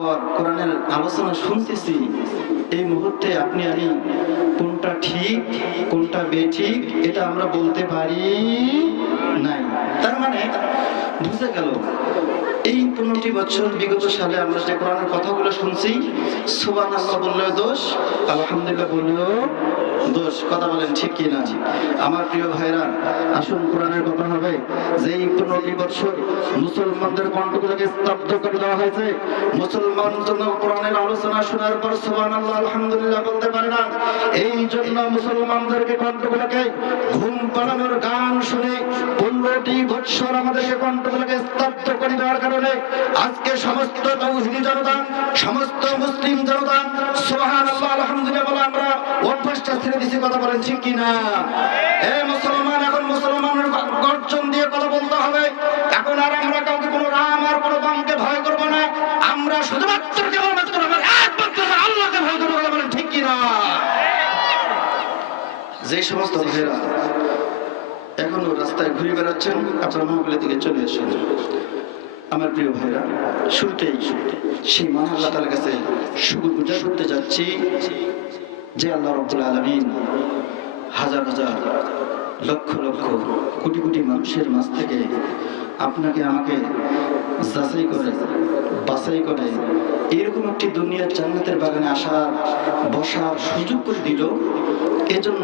কোরআনের আলোচনা শুনতেছি, এই মুহূর্তে আপনি আমি কোনটা ঠিক কোনটা বেঠিক এটা আমরা বলতে পারি নাই। তার মানে বুঝে গেল এই 15টি বছর বিগত সালে আমরা যে কোরআনের কথাগুলো শুনছি, সুবহানাল্লাহ বললেও দোষ, আলহামদুলিল্লাহ বললেও দোষ। কথা বলেন ঠিক কিনা? আমার প্রিয় ভাইরা, আসুন কোরআনের কথা হবে যে এই 15টি বছর মুসলমানদের কণ্ঠগুলোকে স্তব্ধ করে দেওয়া হয়েছে। মুসলমান জন্য কোরআনের আলোচনা শোনার পর সুবহানাল্লাহ আলহামদুলিল্লাহ বলতে পারে না। এই জন্য মুসলমানদেরকে কণ্ঠগুলোকে ঘুম পাড়ানোর গান শুনে 15টি বছর আমাদেরকে কণ্ঠগুলোকে স্তব্ধ করে দেওয়ার কারণে আজকে সমস্ত তাওহীদি জনতা, সমস্ত মুসলিম জনতা সুবহানাল্লাহ আলহামদুলিল্লাহ বলে আমরা অভ্যাসটা ছেড়ে দিছি। কথা বলেন ঠিক কিনা? মুসলমান, এখন মুসলমানের গর্জন দিয়ে কথা বলতে হবে। এখন আর আমরা কাউকে কোনো রাম আর কোনো বামকে ভয় করবো না। আমরা শুধুমাত্র কেবলমাত্র আমার একমাত্র আল্লাহকে ভয় করবো। কথা বলেন ঠিক কিনা? যে সমস্ত ভাইরা এখনো রাস্তায় ঘুরে বেড়াচ্ছেন, আপনার মহল্লার দিকে চলে আসুন। আমার প্রিয় ভাইরা, শুরুতেই সেই মহান আল্লাহ তাআলার কাছে শুকর গুজার করতে যাচ্ছি যে আল্লাহ রাব্বুল আলামিন হাজার হাজার লক্ষ লক্ষ কোটি কোটি মানুষের মাঝ থেকে আপনাকে আমাকে যাচাই করে বাছাই করে এরকম একটি দুনিয়ার জান্নাতের বাগানে আসার বসার সুযোগ করে দিল। এজন্য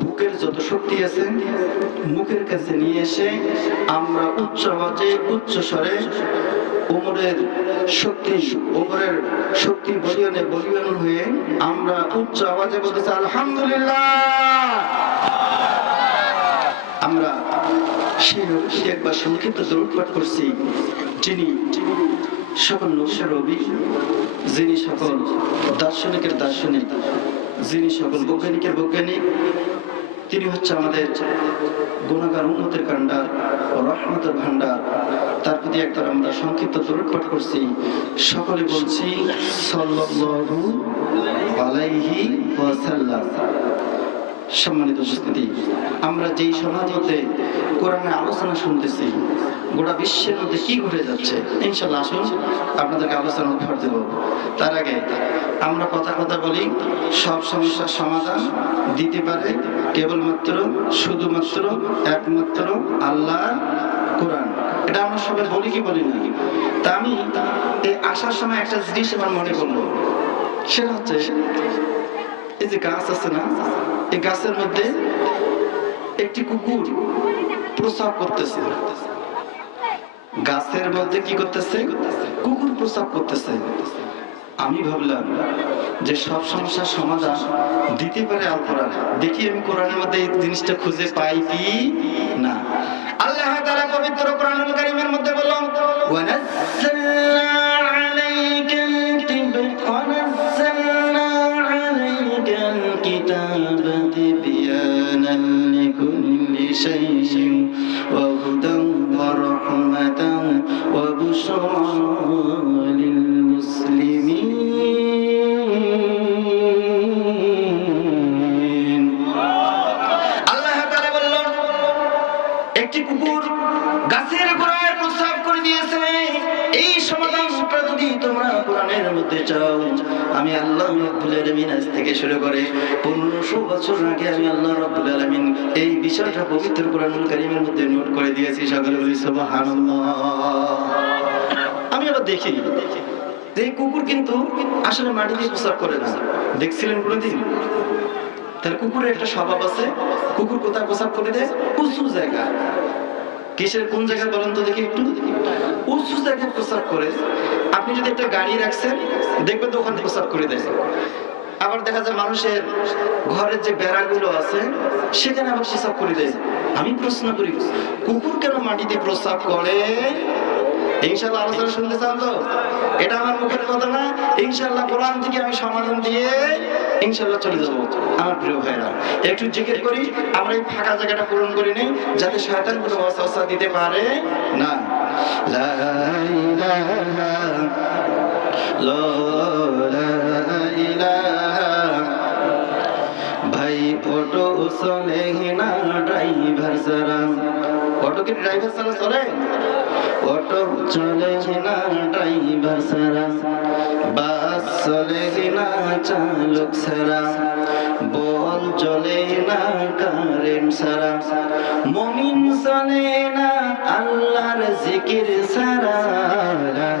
বুকের যত শক্তি আছে মুখের কাছে নিয়ে এসে আমরা উচ্চ আওয়াজে উচ্চ স্বরে ওমরের শক্তি বলিয়ান হয়ে আমরা উচ্চ আওয়াজে বলতেছি আলহামদুলিল্লাহ। আমরা সেই নবী একবার সংক্ষিপ্ত দরুদ পাঠ করছি, যিনি সকল নবীর নবী, যিনি সকল দার্শনিকের দার্শনিক, যিনি সকল বৈজ্ঞানিকের বৈজ্ঞানিক, তিনি হচ্ছে আমাদের গুনাহগার উম্মতের কান্ডার ও রহমতের ভান্ডার। তার প্রতি একবার আমরা সংক্ষিপ্ত দরুদ পাঠ করছি, সকলে বলছি সাল্লাল্লাহু আলাইহি ওয়াসাল্লাম। সম্মানিত উপস্থিতি, আমরা যেই সময়ের মধ্যে কোরআনের আলোচনা শুনতেছি, গোটা বিশ্বের মধ্যে কি ঘটে যাচ্ছে ইনশাআল্লাহ আসুন আপনাদেরকে আলোচনা উপহার দেব। তার আগে আমরা কথা বলি, সব সমস্যার সমাধান দিতে পারে কেবলমাত্র শুধুমাত্র একমাত্র আল্লাহ কোরআন। এটা আমরা সবাই বলি কি বলি না? তা আমি এই আসার সময় একটা জিনিস আমার মনে পড়লো, সেটা হচ্ছে এই যে গাছ আছে না, এই গাছের মধ্যে একটি কুকুর প্রস্রাব করতেছে। গাছের মধ্যে কি করতেছে? কুকুর প্রস্রাব করতেছে। আমি ভাবলাম যে সব সমস্যার সমাধান দিতে পারে আল কোরআন। দেখি আমি কোরআনের মধ্যে এই জিনিসটা খুঁজে পাই কি না। আল্লাহ তাআলা পবিত্র কোরআনুল কারীমের মধ্যে বললেন ওয়ানাজ্জালনা আলাইকাল কিতাবা তিবয়ানান লিকুল্লি শাইইন ওয়া হুদান ওয়া রাহমাতান ওয়া বুশরা লিল মুসলিমিন। আল্লাহ তাআলা বললেন একটি কুকুর গাছের গোড়ায় প্রস্রাব করে দিয়েছে। এই সমাধানটা যদি তোমরা কোরআনের মধ্যে চাও, আমি আল্লাহ রাব্বুল আলামিন আজ থেকে শুরু করে 1500 বছর আগে আমি আল্লাহ রাব্বুল আলামিন এই বিষয়টা পবিত্র কোরআনুল কারীমের মধ্যে নোট করে দিয়েছি। সকলে বলি সুবহানাল্লাহ। আমি আবার দেখি এই কুকুর কিন্তু আসলে মাটি দিয়ে প্রস্রাব করে না। দেখছিলেন কোনোদিন? তাহলে কুকুরের একটা স্বভাব আছে, কুকুর কোথায় প্রস্রাব করে দেয়? উঁচু জায়গা। কিসের কোন জায়গায় বলেন তো দেখি একটু? উঁচু জায়গায় প্রস্রাব করে। আপনি যদি একটা গাড়ি রাখছেন দেখবেন তো ওখানে প্রস্রাব করে দেয়। আবার দেখা যায় মানুষের ঘরের যে বেড়াগুলো আছে সেখানে আবার প্রস্রাব করে দেয়। আমি প্রশ্ন করি কুকুর কেন মাটিতে প্রস্রাব করে? ইনশাআল্লাহ আলোচনা শুনতে চান তো? এটা আমার মুখের কথা না, ইনশাআল্লাহ কোরআন থেকে আমি সমাধান দিয়ে ইনশাআল্লাহ চলে যাব। আমার প্রিয় ভাইরা, একটু জিকির করি, আমরা এই ফাঁকা জায়গাটা পূরণ করে নেই যাতে শয়তান কোনো ওয়াসওয়াসা দিতে পারে না। লা ইলাহা লা ইলাহা। ভাই অটো চলে না ড্রাইভার ছাড়া। অটো কি ড্রাইভার ছাড়া চলে? অটো চলে না ড্রাইভার ছাড়া, বাস চলে না চালক ছাড়া, বল চলে না কারেন্ট ছাড়া, মুমিন চলে না আল্লাহর জিকির ছাড়া। লা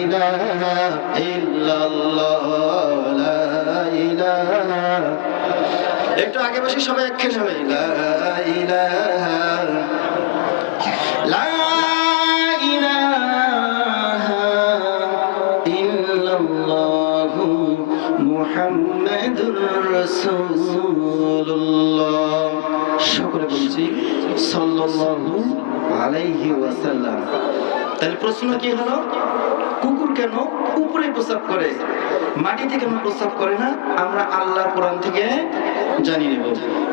ইলাহা ইল্লাল্লাহ, লা ইলাহা। একটু আগে বসে সবাই একখানে হবে, লা ইলাহা, লা ইলাহা ইল্লাল্লাহু মুহাম্মাদুর রাসূলুল্লাহ। সকলে বলছি সাল্লাল্লাহু আলাইহি ওয়াসাল্লাম। তাহলে প্রশ্ন কি হলো, কুকুর কেন উপরে প্রস্রাব করে, মাটিতে কেন প্রস্রাব করে না? আমরা আল্লাহর কোরআন থেকে জানি নেব।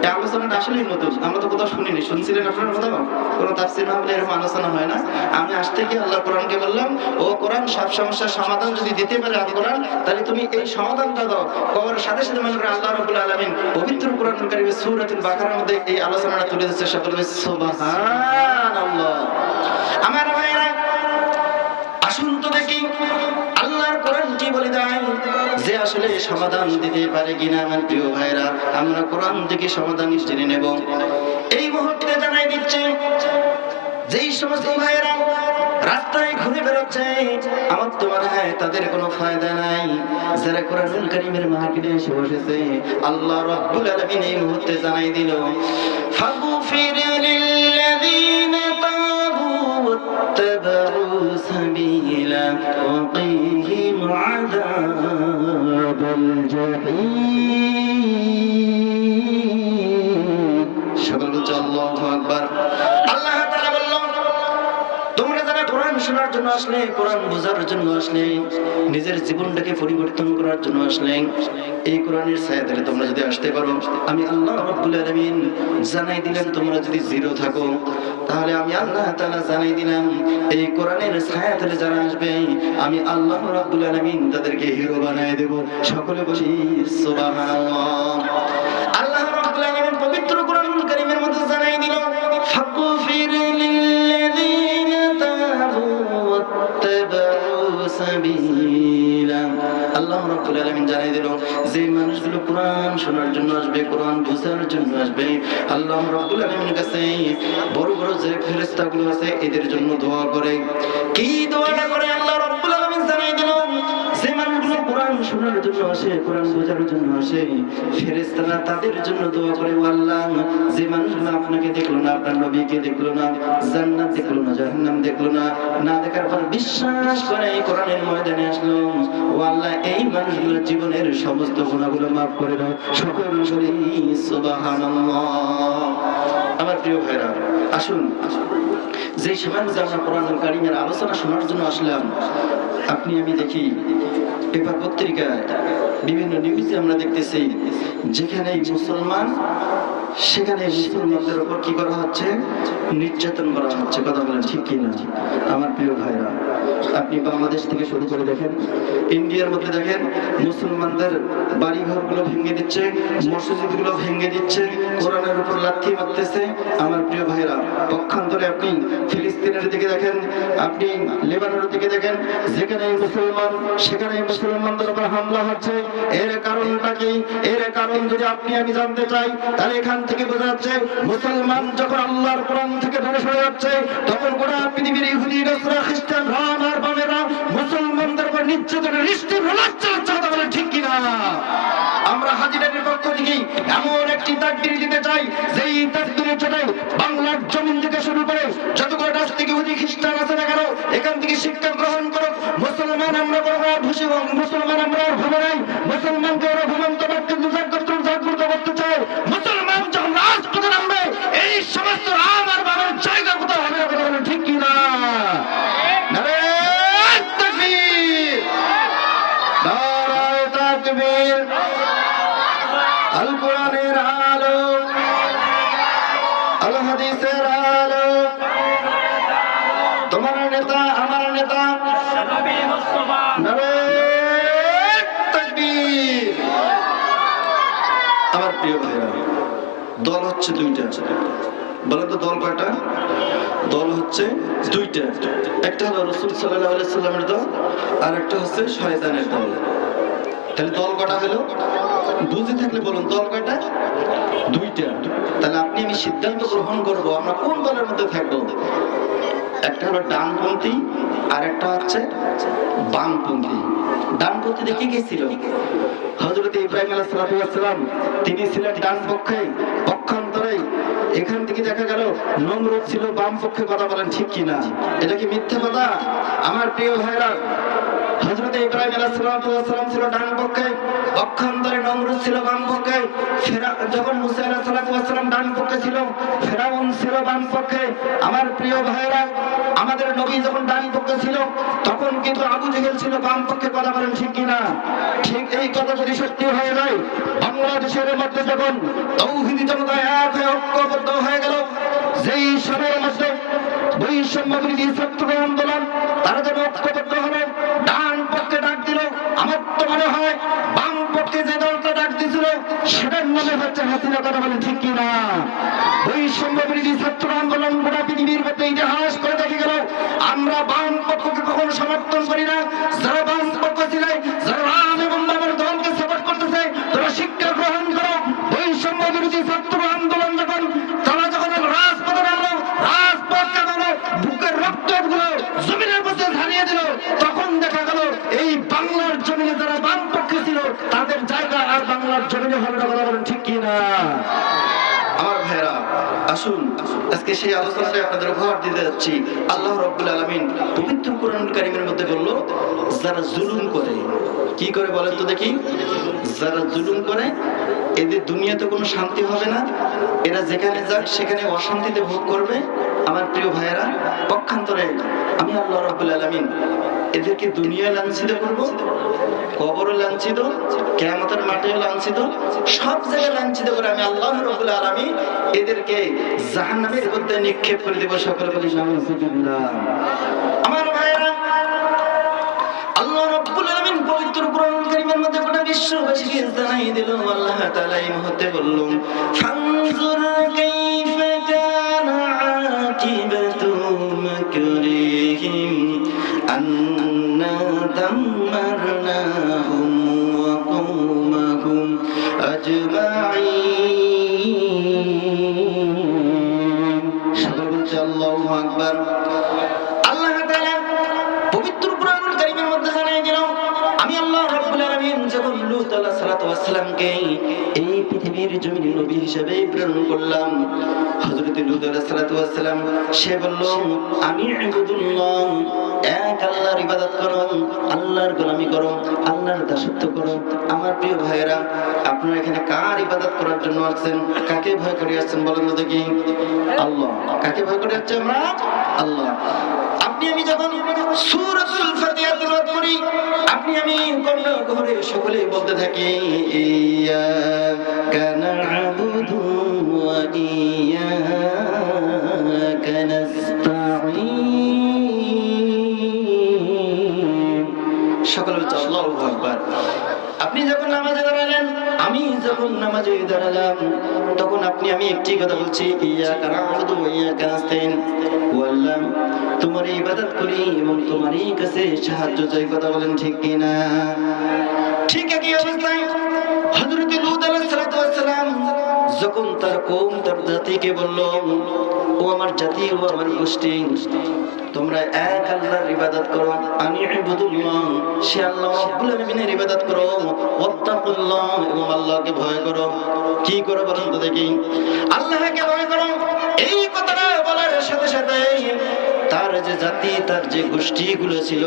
এই আলোচনাটা আসলেই নতুন, আমরা তো কোথাও শুনিনি। শুনছিলেন আপনারা কোথাও? কোনো তাফসীর মাহফিলে এরকম আলোচনা হয় না। আমি আসতে গিয়ে আল্লাহর কোরআনকে বললাম, ও কোরআন, সব সমস্যার সমাধান যদি দিতে পারে আল কোরআন, তাহলে তুমি এই সমাধানটা দাও। করার সাথে সাথে মনে করে আল্লাহ রাব্বুল আলামিন পবিত্র কোরআনুল কারীমের সূরাতুল বাকারার মধ্যে এই আলোচনাটা তুলে দিচ্ছে। সকলে সুবহানাল্লাহ। আমার ভাইরা, আসুন তো দেখি আল্লাহর কোরআন কি বলে দেয়, যে আসলে সমাধান দিতে পারে কিনা। আমার প্রিয় ভাইরা, আমরা কোরআন থেকে সমাধান জেনে নেব। এই মুহূর্তে জানাই দিচ্ছে, যেই সমস্ত ভাইরা রাস্তায় ঘুরে বেড়াচ্ছে, আমার তো মনে হয় তাদের কোনো ফায়দা নাই। যারা কোরআনুল কারীমের মাহফিলে এসে বসেছে, আল্লাহ রাব্বুল আলামিন এই মুহূর্তে জানাই দিল, ফাগফির লিল্লাযীনা তাবু ওয়াত্তাবাউ সাবিলা ওয়া কিহিম আযাবাল জাহিম। সকল বলছে আল্লাহু আকবার। আল্লাহ তাআলা বলল, তোমরা যারা কোরআন শোনার জন্য আসলে, কোরআন বোঝার জন্য আসলে, নিজের জীবনটাকে পরিবর্তন করার জন্য আসলে, এই কোরআনের ছায়াতলে তোমরা যদি আসতে পারো, আমি আল্লাহ রাব্বুল আলামিন জানাই দিলাম, তোমরা যদি জিরো থাকো, তাহলে আমি আল্লাহ তাআলা জানাই দিলাম, এই কোরআনের ছায়াতলে যারা আসবে, আমি আল্লাহ রাব্বুল আলামিন তাদেরকে হিরো বানায় দেব। সকলে বলি সুবহানাল্লাহ। আল্লাহ রাব্বুল আলামিন পবিত্র কোরআনুল কারীমের মধ্যে জানাই দিল, ফাগফির লিল্লাযীনা তাবু ওয়াত্তাবাউ সাবিলা। আল্লাহ রাব্বুল আলামিন জানাই দিল, যে মানুষগুলো কোরআন শোনার জন্য আসবে, কোরআন বোঝার জন্য আসবে, আল্লাহ রাব্বুল আলামিনের কাছে বড় বড় যে ফেরেশতাগুলো আছে এদের জন্য দোয়া করে। কি দোয়াটা করে আল্লাহ রাব্বুল আলামিন জানাই দিল, যে মানুষগুলো কোরআন শোনার জন্য আসে, কোরআন বোঝার জন্য আসে, ফেরেশতারা তাদের জন্য দোয়া করে, ও আল্লাহ, যে মানুষগুলো আপনাকে দেখলো না, আপনার নবীকে দেখলো না, জান্নাত দেখলো না, জাহান্নাম দেখলো না, না দেখার পর বিশ্বাস করে এই কোরআনের ময়দানে আসলো, ও আল্লাহ, এই মানুষগুলোর জীবনের সমস্ত গুনাহগুলো মাফ করে দাও। সকল বলি সুবহানাল্লাহ। আমার প্রিয় ভাইরা, আসুন, যে সময় আমরা কোরআনুল কারীমের আলোচনা শোনার জন্য আসলাম, আপনি আমি দেখি পেপার পত্রিকায় বিভিন্ন নিউজে আমরা দেখতেছি, যেখানে মুসলমান, সেখানে মুসলমানদের উপর কি করা হচ্ছে? নির্যাতন করা হচ্ছে। কথা বলেন ঠিক কিনা? আমার প্রিয় ভাইরা, আপনি বাংলাদেশ থেকে শুরু করে দেখেন, ইন্ডিয়ার মধ্যে দেখেন, মুসলমানদের বাড়ি ঘরগুলো ভেঙে দিচ্ছে, মসজিদগুলো ভেঙে দিচ্ছে, কোরআনের উপর লাথি মারতেছে। আমার প্রিয় ভাইরা, পক্ষান্তরে আপনি ফিলিস্তিনের দিকে দেখেন, আপনি লেবাননের দিকে দেখেন, যেখানে মুসলমান, সেখানে মুসলমানদের উপর হামলা হচ্ছে। এর কারণটা কি? এর কারণ যদি আপনি আমি জানতে চাই, তাহলে এখান থেকে বোঝা যাচ্ছে, মুসলমান যখন আল্লাহর কোরআন থেকে দূরে সরে যাচ্ছে, তখন গোটা পৃথিবীর ইহুদি, নাসরা, খ্রিস্টান, রাম আর বামেরা মুসলমানদের উপর নির্যাতনের নিষ্ঠুর চালাচ্ছে। বলে ঠিক কিনা? আমরা হাজিরানের পক্ষ থেকে এমন একটি তাকদীর দিতে চাই, যেই তাকদীরের জন্য বাংলার জমিন থেকে শুরু করে যতগুলো রাষ্ট্র ইহুদি খ্রিস্টান আছে না কেন, এখান থেকে শিক্ষা গ্রহণ করো। মুসলমান আমরা বড় খুশি, মুসলমান আমরা আর ভাবে নাই, মুসলমানকে ওরা ঘুমন্ত ব্যক্তি জাগ্রত করতে চাই। মুসলমান যখন রাজপথে নামবে, এই সমস্ত রাম আর বাবার জায়গা কোথাও হবে না। কথা বলেন ঠিক কিনা? নারায়ে তাকবীর, নারায়ে তাকবীর। আল কোরআনের আলো, আল হাদিসের আলো, তোমার নেতা আমার নেতা নবী মুস্তাফা। নারায়ে তাকবীর। আমার প্রিয় ভাইরা, দল হচ্ছে দুইটা, বলেন তো দল কয়টা? দল হচ্ছে দুইটা। একটা হলো রাসূল সাল্লাল্লাহু আলাইহি সাল্লামের দল, আর একটা হচ্ছে শয়তানের দল। তাহলে দল কয়টা হলো? বুঝে থাকলে বলুন দল কয়টা? দুইটা। তাহলে আপনি আমি সিদ্ধান্ত গ্রহণ করব আমরা কোন দলের মধ্যে থাকবো। একটা হলো ডানপন্থী আর একটা হচ্ছে বামপন্থী। ডানপন্থীতে কি কি ছিল? হযরত ইব্রাহিম আলাইহিস সালাম তিনি ছিলেন ডান পক্ষে, পক্ষান্তরে এখান থেকে দেখা গেল নমরুদ ছিল বাম পক্ষে। কথা বলেন ঠিক কিনা? এটা কি মিথ্যা কথা? আমার প্রিয় ভাইরা, হযরত ইব্রাহিম আলাইহিস সালাম ছিল ডান পক্ষে, পক্ষান্তরে নমরুদ ছিল বাম পক্ষে। যখন মুসা আলাইহিস সালাম ডান পক্ষে ছিল, ফেরাউন ছিল বাম পক্ষে। আমার প্রিয় ভাইরা, আমাদের নবী যখন ডান পক্ষে ছিল তখন কিন্তু আবু জেহেল ছিল বাম পক্ষে। কথা বলেন ঠিক কিনা? ঠিক এই কথা যদি সত্যি হয়ে যায়, বাংলাদেশের মধ্যে যখন তাওহীদি জনতা এক হয়ে ঐক্যবদ্ধ হয়ে গেল, যেই সময়ের মধ্যে বৈষম্য বিরোধী ছাত্র আন্দোলন তারা যখন ঐক্যবদ্ধ হলো, ডান পক্ষে ডাক দিল, আমার তো মনে হয় বাম পক্ষে যে দলটা ডাক দিছিল সেটার নামে হচ্ছে হাসিনা। কথা বলেন ঠিক কিনা? বৈষম্য বিরোধী ছাত্র আন্দোলন গোটা পৃথিবীর মধ্যে ইতিহাস করে দেখে গেল আমরা বাম পক্ষকে কখনো সমর্থন করি না। যারা বাম পক্ষ ছিল, যারা রাম এবং বামের দলকে সাপোর্ট করতেছে, তারা শিক্ষা গ্রহণ করো। বৈষম্য বিরোধী ছাত্র আন্দোলন যখন তারা যখন রাজপথে নামলো, রাজপথকে নামলো, বুকের রক্তগুলো জমিনের মধ্যে ঝালিয়ে দিল, তখন দেখা গেল এই বাংলার জমিনে যারা বাম পক্ষে ছিল তাদের জায়গা আর বাংলার জমিনে হবে না। কথা বলেন ঠিক কিনা? আমার ভাইরা, আসুন আজকে সেই আলোচনাটা আপনাদের উপহার দিতে যাচ্ছি। আল্লাহ রাব্বুল আলামিন পবিত্র কোরআনুল কারীমের মধ্যে বলল, যারা জুলুম করে, কি করে বলেন তো দেখি? যারা জুলুম করে এদের দুনিয়াতে কোনো শান্তি হবে না, এরা যেখানে যাক সেখানে অশান্তিতে ভোগ করবে। আমার প্রিয় ভাইয়েরা, পক্ষান্তরে আমি আল্লাহ রাব্বুল আলামিন এদেরকে দুনিয়ায় লাঞ্ছিত করব, কবরে লাঞ্ছিত, কিয়ামতের মাঠেও লাঞ্ছিত, সব জায়গায় লাঞ্ছিত করে আমি আল্লাহ রাব্বুল আলামিন এদেরকে জাহান্নামের মধ্যে নিক্ষেপ করে দেব। সকলে বলি নাউযুবিল্লাহ। আমার ভাইয়েরা, আল্লাহ রাব্বুল আলামিন পবিত্র কোরআনুল কারীমের মধ্যে গোটা বিশ্ববাসীকে জানাই দিল, আল্লাহ তাআলা এই মুহূর্তে বললেন, ফানজুর কাইফা কানা আকিবাতু মাকরিহিম আন্না দাম্মারনাহুম ওয়া কওমাহুম আজমাইন। সকলে বলছে আল্লাহু আকবার। আল্লাহ তাআলা পবিত্র কোরআনুল কারীমের মধ্যে জানাই দিল, আমি আল্লাহ রাব্বুল আলামিন যখন লূত আলাইহিস সালাতু ওয়াস সালামকে এই পৃথিবীর জমিনে নবী হিসেবে প্রেরণ করলাম, হযরত লূত আলাইহিস সালাতু ওয়াস সালাম সে বলল, আমি ইবাদুল্লাহ, এক আল্লাহর ইবাদত করো, আল্লাহর গোলামি করো, আল্লাহর দাসত্ব করো। আমার প্রিয় ভাইয়েরা, আপনারা এখানে কার ইবাদত করার জন্য আসছেন? কাকে ভয় করে আসছেন বলেন তো দেখি? আল্লাহ। কাকে ভয় করে আসছে আমরা? আল্লাহ। আপনি আমি যখন সূরাতুল ফাতিহা তেলাওয়াত করি, আপনি আমি কন্যা ঘরে সকলে বলতে থাকি, ইয়্যাকা না'বুদু ওয়া ইয়্যাকা নাস্তাঈন। সকলে বলছে আল্লাহু আকবার। আপনি যখন নামাজে দাঁড়ালেন, আমি যখন নামাজে দাঁড়ালাম, তখন আপনি আমি একটি কথা বলছি, ইয়্যাকা না'বুদু ওয়া ইয়্যাকা নাস্তাঈন। আল্লাহ, তোমার ইবাদত করি এবং তোমারই কাছে সাহায্য চাই। কথা বলেন ঠিক কিনা? ঠিক একই অবস্থায় হযরত লূত আলাইহিস সালাতু ওয়াস সালাম যখন তার কওম, তার জাতিকে বলল, ও আমার জাতি, ও আমার গোষ্ঠী, তোমরা এক আল্লাহর ইবাদত করো, আমি ইবাদুল্লাহ, সে আল্লাহ রাব্বুল আলামিনের ইবাদত করো, ওয়াত্তাকুল্লাহ, এবং আল্লাহকে ভয় করো। কি করে বলেন তো দেখি? আল্লাহকে ভয় করো। এই কথাটা বলার সাথে সাথে তার যে জাতি, তার যে গোষ্ঠীগুলো ছিল,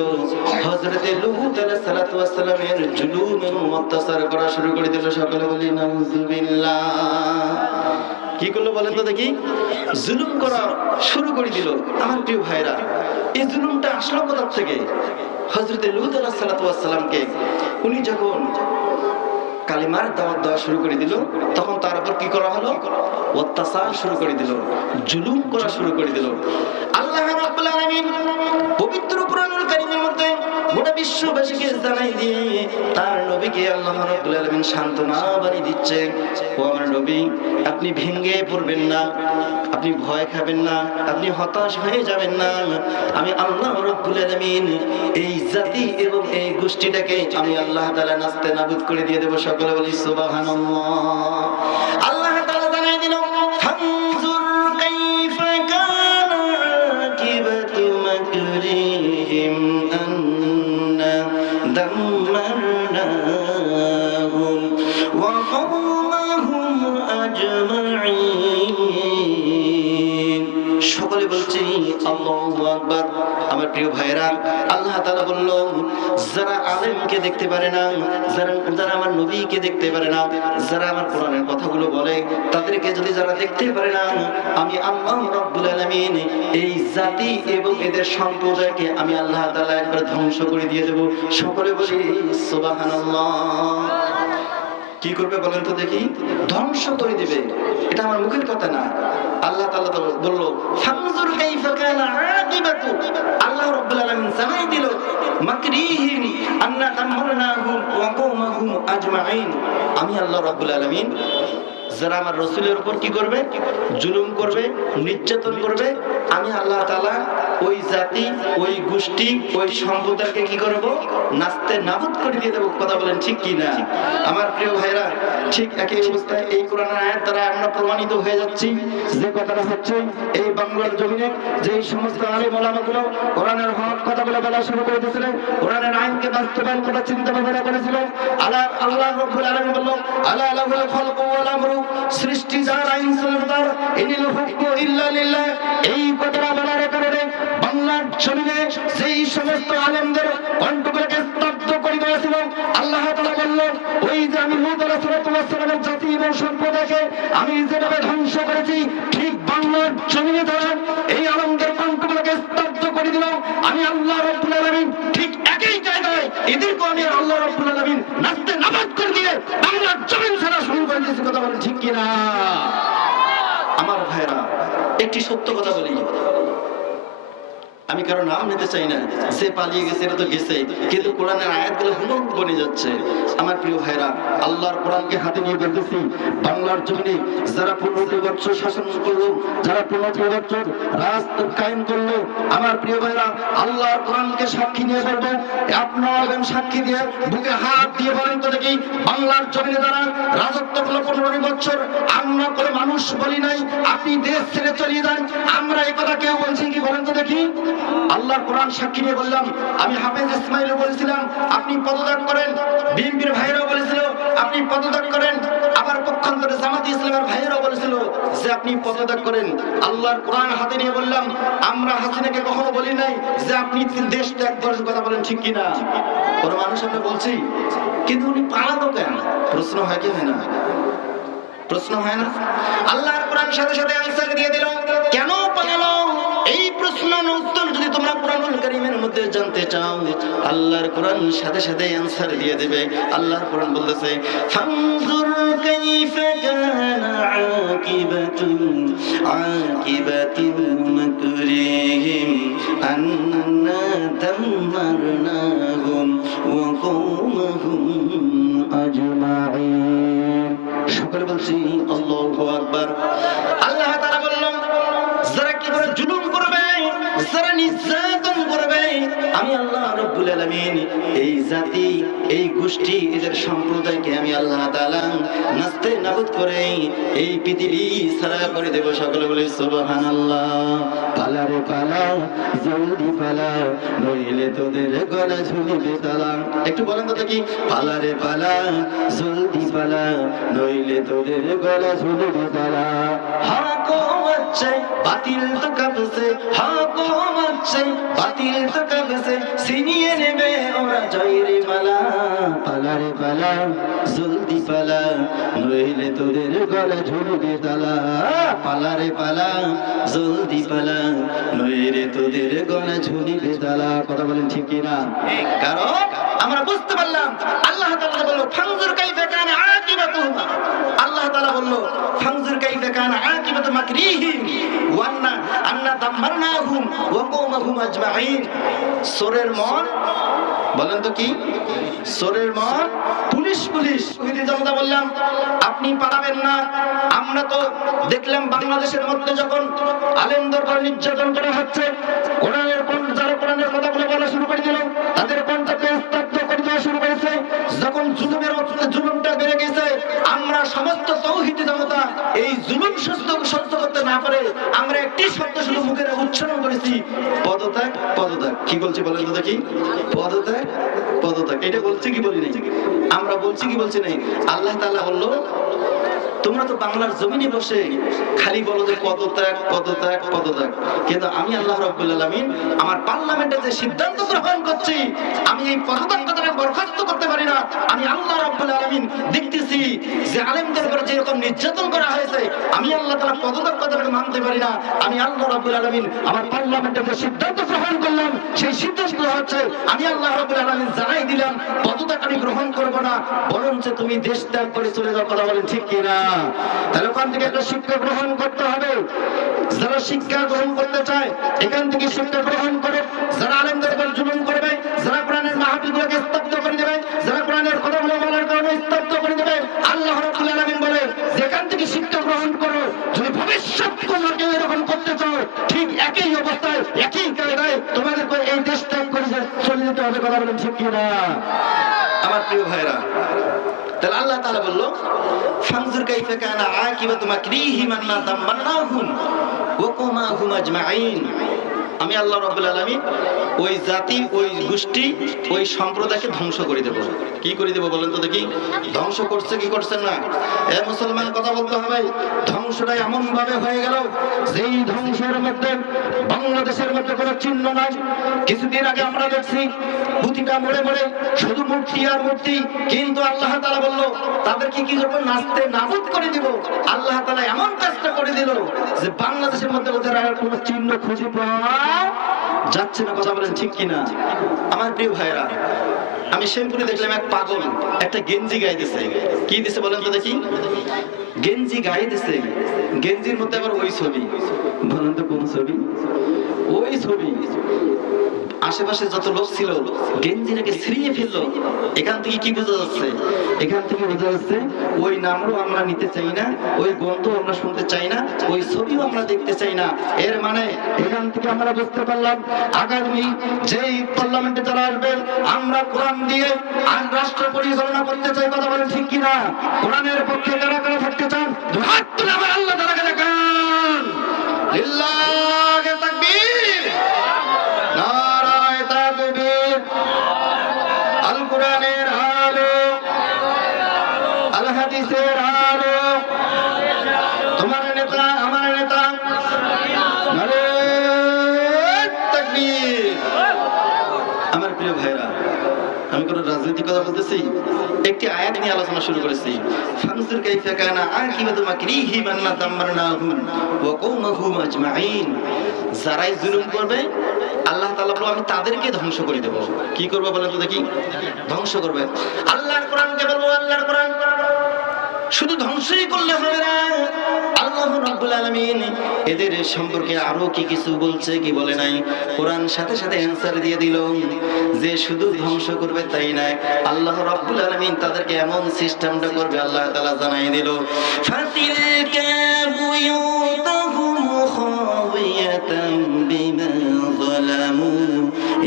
হযরত লূত আলাইহিস সালাতু ওয়াস সালামের জুলুম এবং অত্যাচার করা শুরু করে দিল। সকলে বলি নাউযুবিল্লাহ। কি করলো বলেন তো দেখি? জুলুম করা শুরু করে দিল। আমার প্রিয় ভাইরা, এই জুলুমটা আসলো কোথা থেকে? হযরত লূত আলাইহিস সালাতু ওয়াস সালামকে উনি যখন কালিমার দাওয়াত দেওয়া শুরু করে দিল, তখন তার উপর কি করা হলো? অত্যাচার শুরু করে দিল, জুলুম করা শুরু করে দিল। আল্লাহ রাব্বুল আলামিন পবিত্র কোরআনুল কারীমের মধ্যে গোটা বিশ্ববাসীকে জানাই দিয়ে তার নবীকে আল্লাহ রাব্বুল আলামিন সান্ত্বনা বাণী দিচ্ছে, ও আমার নবী, আপনি ভেঙে পড়বেন না, আপনি ভয় খাবেন না, আপনি হতাশ হয়ে যাবেন না। আমি আল্লাহ রাব্বুল আলামিন এই জাতি এবং এই গোষ্ঠীটাকে আমি আল্লাহ তাআলা নাস্তে নাবুদ করে দিয়ে দেব। সকলে বলি সুবহানাল্লাহ। আল্লাহ তাআলা জানাই দিল, ফানজুর কাইফা কানা আকিবাতু মাকরিহিম আন্না দাম্মারনাহুম ওয়া কওমাহুম আজমাইন। সকলে বলছি আল্লাহু আকবার। আমার প্রিয় ভাইরা, আল্লাহ তাআলা বলল, যারা আলেমকে দেখতে পারে না, যারা আমার নবীকে দেখতে পারে না, যারা আমার কোরআনের কথাগুলো বলে, তাদেরকে যদি যারা দেখতে পারে না, আমি আল্লাহ রাব্বুল আলামিন এই জাতি এবং এদের সম্প্রদায়কে আমি আল্লাহ তাআলা একবার ধ্বংস করে দিয়ে দেব। সকলে বলি সুবহানাল্লাহ। কি করবে বলেন তো দেখি? ধ্বংস করে দিবে। এটা আমার মুখের কথা না, আল্লাহ তাআলা বলল, ফানজুর কাইফা কানা আকিবাতু। আল্লাহ রাব্বুল আলামিন জানাই দিল, মাকরিহিম আন্না দাম্মারনাহুম ওয়া কওমাহুম আজমাইন। আমি আল্লাহ রাব্বুল আলামিন যারা আমার রাসূলের উপর কি করবে? জুলুম করবে, নির্যাতন করবে, আমি আল্লাহ তাআলা ওই জাতি, ওই গোষ্ঠী, ওই সম্প্রদায়কে কি করব? নাস্তে নাবুদ করে দিয়ে দেব। কথা বলেন ঠিক কি না? আমার প্রিয় ভাইরা, ঠিক একই অবস্থায় এই কোরআনের আয়াত দ্বারা আমরা প্রমাণিত হয়ে যাচ্ছি যে কথাটা হচ্ছে, এই বাংলার জমিনে যে সমস্ত আলেম ওলামাগুলো কোরআনের হক কথাগুলো বলা শুরু করে দিয়েছিলেন, কোরআনের আইনকে বাস্তবায়ন করার চিন্তা ভাবনা করেছিলেন, আল্লাহ রাব্বুল আলামিন বলল, আলা লাহুল খালকু ওয়াল আমরু, সৃষ্টি যার, আইন চলতার, ইনিল হুকমু ইল্লা লিল্লাহ। এই কথাটা বলার কারণে বাংলার জমিনে যেই সমস্ত আলেমদের কণ্ঠগুলোকে স্তব্ধ করে দিয়েছিল, আল্লাহ তাআলা বলল, ওই যে আমি লূত আলাইহিস সালামের জাতি এবং সম্প্রদায়কে আমি যেভাবে ধ্বংস করেছি, ঠিক বাংলার জমিনে যারা এই আলেমদের কণ্ঠগুলোকে স্তব্ধ করে দিল, আমি আল্লাহ রাব্বুল আলামিন ঠিক একই জায়গায় এদেরকে আমি আল্লাহ রাব্বুল আলামিন নাস্তে নাবুদ করে দিয়ে বাংলার জমিন ছাড়া শুরু করে দিয়েছি। কথা বলেন ঠিক কিনা? আমার ভাইরা, একটি সত্য কথা বলি, আমি কারো নাম নিতে চাই না, সে পালিয়ে গেছে এটা তো গেছে, কিন্তু কোরআনের আয়াতগুলো হুবহু বনে যাচ্ছে। আমার প্রিয় ভাইরা, আল্লাহর কোরআনকে হাতে নিয়ে বলতেছি, বাংলার জমিনে যারা 15 বছর শাসন করলো, যারা 15 বছর রাজ কায়েম করলো, আমার প্রিয় ভাইরা, আল্লাহর কোরআনকে সাক্ষী নিয়ে বলবো, আপনারা সাক্ষী দিয়ে বুকে হাত দিয়ে বলেন তো দেখি, বাংলার জমিনে যারা রাজত্ব করলো 15 বছর, আমরা কোনো মানুষ বলি নাই আপনি দেশ ছেড়ে চলে যান, আমরা এই কথা কেউ বলছি কি? বলেন তো দেখি। আল্লাহর কোরআন সাক্ষী নিয়ে বললাম, আমি হাফেজ ইসমাইলও বলেছিলাম আপনি পদত্যাগ করেন, বিএনপির ভাইরাও বলেছিল আপনি পদত্যাগ করেন, আবার পক্ষান্তরে জামাত ইসলামের ভাইরাও বলেছিল যে আপনি পদত্যাগ করেন। আল্লাহর কোরআন হাতে নিয়ে বললাম, আমরা হাসিনাকে কখনো বলি নাই যে আপনি দেশ ত্যাগ করেন। কথা বলেন ঠিক কিনা? কোনো মানুষ আমরা বলছি, কিন্তু উনি পালালো কেন? প্রশ্ন হয় কি হয় না? প্রশ্ন হয় না? আল্লাহর কোরআন সাথে সাথে আনসার দিয়ে দিল, কেন পালালো? এই প্রশ্নের উত্তর যদি তোমরা কোরআনুল কারীমের মধ্যে জানতে চাও, আল্লাহর কোরআন সাথে সাথে আনসার দিয়ে দেবে। আল্লাহর কোরআন বলতেছে, ফানজুর কাইফা কানা আকিবাতু মাকরিহিম আন্না দাম্মারনাহুম ওয়া কওমাহুম আজমাইন। সকলে বলছি আল্লাহু আকবার। আল্লাহ তাআলা বললেন, যারা কি করে জুলুম করবে, যারা নির্যাতন করবে, আমি আল্লাহ রাব্বুল আলামিন এই জাতি, এই গোষ্ঠী, এদের সম্প্রদায়কে আমি আল্লাহ তাআলা নাস্তে নাবুদ করে এই পৃথিবী ছাড়া করে দেব। সকলে বলে সুবহানাল্লাহ। পালা রে পালা, জলদি পালা, নইলে তোদের গলা ঝুলিবে তালা। একটু বলেন তো দেখি, পালা রে পালা, জলদি পালা, নইলে তোদের গলা ঝুলিবে তালা। হাকো হচ্ছে বাতিল তো কাঁপছে, হাকো হচ্ছে বাতিল তো কাঁপছে, ছিনিয়ে নেবে ওরা জয়ের মালা। পালা রে পালা, জলদি পালা, নইলে তোদের গলা ঝুলিবে তালা। পালা রে পালা, জলদি পালা, নইলে তোদের গলা ঝুলিবে তালা। কথা বলেন ঠিক কিনা? কারণ আমরা বুঝতে পারলাম, আল্লাহ তাআলা বলল, ফানজুর কাইফা কানা আকিবাতু। আল্লাহ তাআলা বলল, ফানজুর কাইফা কানা আকিবাতু মাকরিহিম ওয়া আন্না দাম্মারনাহুম ওয়া কওমাহুম আজমাইন। সূরার মন বলেন তো কি? চোরের মন পুলিশ পুলিশ। তৌহিদি জনতা বললাম আপনি পালাবেন না। আমরা তো দেখলাম বাংলাদেশের মধ্যে যখন আলেমদের উপর নির্যাতন করা হচ্ছে, যারা কোরআনের কথাগুলো বলা শুরু করে দিল তাদের কণ্ঠকে স্তব্ধ করে দেওয়া শুরু করেছে, যখন জুলুমটা বেড়ে গেছে, আমরা সমস্ত তৌহিদি জনতা এই জুলুম সহ্য করতে না পারে আমরা একটি শব্দ শুধু মুখের উচ্চারণ করেছি, পদত্যাগ পদত্যাগ। কি বলছি বলেন তো দেখি? পদত্যাগ পদত্যাগ। এটা বলছি কি বলি নাই? আমরা বলছি কি বলছি নাই? আল্লাহ তাআলা বলল তোমরা তো বাংলার জমিনে বসে খালি বলো যে পদত্যাগ পদত্যাগ পদত্যাগ, কিন্তু আমি আল্লাহ রাব্বুল আলামিন আমার পার্লামেন্টে যে সিদ্ধান্ত গ্রহণ করছি, আমি এই পদত্যাগ কথাটা বরখাস্ত করতে পারি না। আমি আল্লাহ রাব্বুল আলামিন দেখতেছি যে আলেমদের উপর যেরকম নির্যাতন করা হয়েছে, আমি আল্লাহ তাআলা পদত্যাগ কথাটাকে মানতে পারি না। আমি আল্লাহ রাব্বুল আলামিন আমার পার্লামেন্টে যে সিদ্ধান্ত গ্রহণ করলাম, সেই সিদ্ধান্ত হচ্ছে আমি আল্লাহ রাব্বুল আলামিন জানাই দিলাম পদত্যাগ আমি গ্রহণ করব না, বরঞ্চ তুমি দেশ ত্যাগ করে চলে যাও। কথা বলেন ঠিক কিনা? তাহলে ওখান থেকে একটা শিক্ষা গ্রহণ করতে হবে। যারা শিক্ষা গ্রহণ করতে চায় এখান থেকে শিক্ষা গ্রহণ করে, যারা আলেমদের উপর জুলুম করবে, যারা কোরআনের মাহফিলগুলোকে স্তব্ধ করে দেবে, যারা কোরআনের কথাগুলো বলার কারণে স্তব্ধ করে দেবে, আল্লাহ রাব্বুল আলামিন বলে যেখান থেকে শিক্ষা গ্রহণ করো, যদি ভবিষ্যৎ তোমাকে এরকম করতে চাও ঠিক একই অবস্থায় একই কায়দায় তোমাদেরকে এই দেশ ত্যাগ করে চলে যেতে হবে। কথা বলেন ঠিক কিনা? আমার প্রিয় ভাইরা, তাহলে আল্লাহ তাআলা বলল ফানজুর কাইফা কানা আকিবাতু মাকরিহিম আন্না দাম্মানাহুম ওয়া কুমাহুম আজমাইন। আমি আল্লাহ রাব্বুল আলামিন ওই জাতি, ওই গোষ্ঠী, ওই সম্প্রদায়কে ধ্বংস করে দেব। কি করে দেব বলেন তো দেখি? ধ্বংস করছে কি করছেন না? এ মুসলমান কথা বলতে হবে। ধ্বংসটা এমন ভাবে হয়ে গেল যেই ধ্বংসের মধ্যে বাংলাদেশের মধ্যে কোনো চিহ্ন নাই। কিছুদিন আগে আমরা দেখছি প্রতিটা মোড়ে মোড়ে শুধু মূর্তি আর মূর্তি, কিন্তু আল্লাহ তাআলা বলল তাদেরকে কি করবো? নাচতে নাবুদ করে দিব। আল্লাহ তাআলা এমন কাজটা করে দিল যে বাংলাদেশের মধ্যে ওদের আর কোনো চিহ্ন খুঁজে পাওয়া যাচ্ছে না। কথা বলেন ঠিক কিনা? আমার প্রিয় ভাইরা, আমি শ্যামপুরে দেখলাম এক পাগল একটা গেঞ্জি গায়ে দিছে। কি দিছে বলেন তো দেখি? গেঞ্জি গায়ে দিছে, গেঞ্জির মধ্যে আবার ওই ছবি। বলেন তো কোন ছবি? ওই ছবি। আশেপাশে যত লোক ছিল গেঞ্জিটাকে ছিঁড়িয়ে ফেললো। এখান থেকে কি বোঝা যাচ্ছে? এখান থেকে বোঝা যাচ্ছে ওই নামও আমরা নিতে চাই না, ওই গন্ধ আমরা শুনতে চাই না, ওই ছবিও আমরা দেখতে চাই না। এর মানে এখান থেকে আমরা বুঝতে পারলাম আগামী যেই পার্লামেন্টে যারা আসবেন, আমরা কোরআন দিয়ে আইন রাষ্ট্র পরিচালনা করতে চাই। কথা বলেন ঠিক কিনা? কোরআনের পক্ষে যারা যারা থাকতে চান দুই হাত তুলে আমার আল্লাহ তাআলাকে দেখান। লিল্লাহি তাকবীর, নারায়ে তাকবীর। আল কোরআনের আলো, আল হাদিসের আলো, তোমার নেতা আমার নেতা, নারায়ে তাকবীর। আমার প্রিয় ভাইরা, আমি কোন রাজনৈতিক কথা বলতেছি, একটি আয়াত নিয়ে আলোচনা শুরু করেছি। ফানজুর কাইফা কানা আকিবাতু মাকরিহিম আন্না দাম্মারনাহুম ওয়া কওমাহুম আজমাইন। যারাই জুলুম করবে আল্লাহ তাআলা বলে আমি তাদেরকে ধ্বংস করে দেব। কি করবে বলেন তো দেখি? ধ্বংস করবে। আল্লাহর কোরআনকে বলবো আল্লাহর কোরআন শুধু ধ্বংসই করলে হবে না। আল্লাহ রাব্বুল আলামিন এদের সম্পর্কে আরো কি কিছু বলছে কি বলে নাই? কোরআন সাথে সাথে অ্যানসার দিয়ে দিল যে শুধু ধ্বংস করবে তাই না, আল্লাহ রাব্বুল আলামিন তাদেরকে এমন সিস্টেমটা করবে আল্লাহ তাআলা জানাই দিল। ফাতিলকা বুয়ুতুহুম খাওয়ায়াতাম বিমা যালামু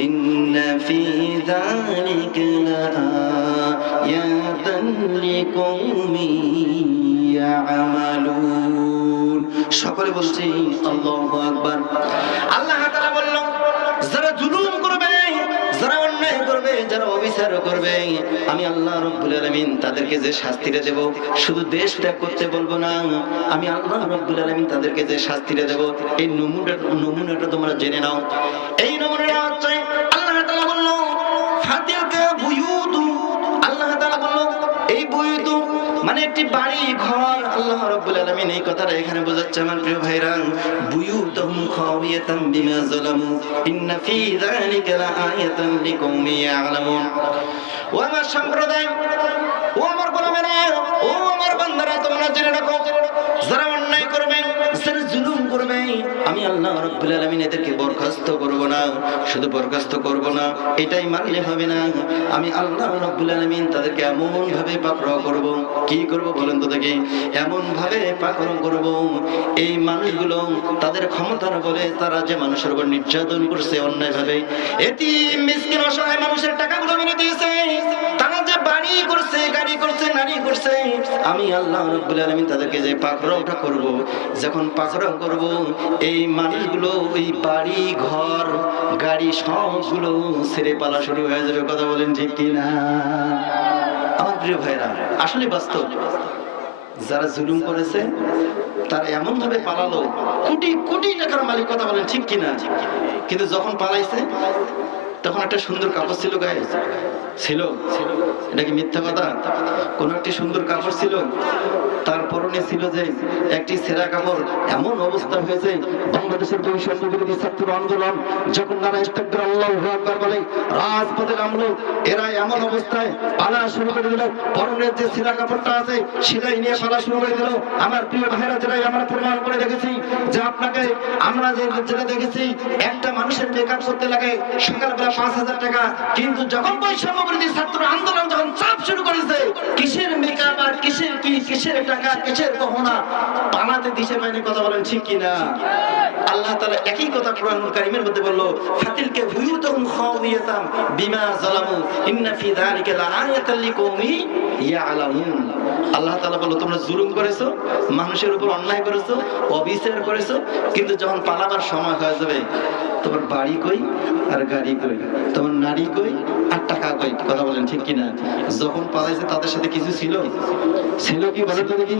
ইন্না ফি যালিকা লাআয়াতান লিকাওমি ইয়ামালুন। সকলে বলছি আল্লাহু আকবার। আল্লাহ তাআলা বলল যারা জুলুম করবে, যারা অন্যায় করবে, যারা অবিচার করবে, আমি আল্লাহ রাব্বুল আলামিন তাদেরকে যে শাস্তিটা দেব, শুধু দেশ ত্যাগ করতে বলবো না, আমি আল্লাহ রাব্বুল আলামিন তাদেরকে যে শাস্তিটা দেব এই নমুনাটা তোমরা জেনে নাও। এই নমুনাটা হচ্ছে আল্লাহ তাআলা বলল ফাতিলকা বুয়ুতু। আল্লাহ তাআলা বলল এই বুয়ুতু মানে একটি বাড়ি ঘর। আল্লাহ রাব্বুল আলামিন এই কথাটা এখানে বোঝাচ্ছে আমার প্রিয় ভাইরা, বুয়ুতুহুম খাওয়ায়াতাম বিমা যালামু ইন্না ফি যালিকা লাআয়াতান লিকাওমি ইয়ালামুন। ও আমার সম্প্রদায়, ও আমার গোলামেরা, ও আমার বান্দারা, তোমরা জেনে রাখো যারা অন্যায় অন্যায় করবে, যারা জুলুম করবে, আমি আল্লাহ রাব্বুল আলামিন এদেরকে বরখাস্ত করব না। শুধু বরখাস্ত করব না, এটাই মানলে হবে না, আমি আল্লাহ রাব্বুল আলামিন তাদেরকে এমন ভাবে পাকড়াও করব। কি করব বলেন তো দেখি? এমন ভাবে পাকড়াও করব, এই মানুষগুলো তাদের ক্ষমতার বলে তারা যে মানুষের উপর নির্যাতন করছে অন্যায় ভাবে, এতিম মিসকিন অসহায় মানুষের টাকাগুলো মেরে দিয়েছে, তারা যে বাড়ি করছে, গাড়ি করছে, নারী করছে, আমি আল্লাহ রাব্বুল আলামিন তাদেরকে যে পাকড়াওটা করব, যখন পাকড়াও করব, এই মানুষগুলো ওই বাড়ি ঘর গাড়ি সবগুলো ছেড়ে পালা শুরু হয়ে যাবে। কথা বলেন ঠিক কিনা? আমার প্রিয় ভাইরা, আসলে বাস্তব, যারা জুলুম করেছে তারা এমন ভাবে পালালো, কোটি কোটি টাকার মালিক। কথা বলেন ঠিক কিনা? কিন্তু যখন পালাইছে তখন একটা সুন্দর কাপড় ছিল গায়ে, ছিল? এটা কি মিথ্যা কথা? কোন একটি সুন্দর কাপড় ছিল, তার পরনে ছিল যে একটি ছেঁড়া কাপড়। এমন অবস্থা হয়েছে, বাংলাদেশের বৈষম্য বিরোধী ছাত্র আন্দোলন যখন নারা ইস্তাগফির আল্লাহু আকবার বলে রাজপথে নামলো, এরা এমন অবস্থায় পালা শুরু করে দিল, পরনের যে ছেঁড়া কাপড়টা আছে সেটাই নিয়ে পালা শুরু করে দিল। আমার প্রিয় ভাইরা, যেটাই আমরা প্রমাণ করে দেখেছি যে আপনাকে আমরা যেটা দেখেছি, একটা মানুষের মেকআপ করতে লাগে সকালবেলা 5,000 টাকা, কিন্তু যখন বৈষম্য বিরোধী ছাত্র আন্দোলন যখন চাপ শুরু করেছে, কিসের মেকআপ আর কিসের কি, কিসের টাকা, কিসের গহনা, পালাতে দিশে পায়নি। কথা বলেন ঠিক কিনা? আল্লাহ তাআলা একই কথা কোরআনুল কারীমের মধ্যে বললো, ফাতিলকা বুয়ুতুহুম খাওয়িয়াতাম বিমা যালামু ইন্না ফি যালিকা লাআয়াতাল লিকওমি ইয়ালামুন। আল্লাহ তাআলা বলল, তোমরা জুলুম করেছো, মানুষের উপর অন্যায় করেছো, অবিচার করেছো, কিন্তু যখন পালাবার সময় হয়ে যাবে, তোমার বাড়ি কই আর গাড়ি কই, তোমার নারী কই আর টাকা কই। কথা বলেন ঠিক কিনা? যখন পালাইছে তাদের সাথে কিছু ছিল? ছিল কি বলেন তো দেখি?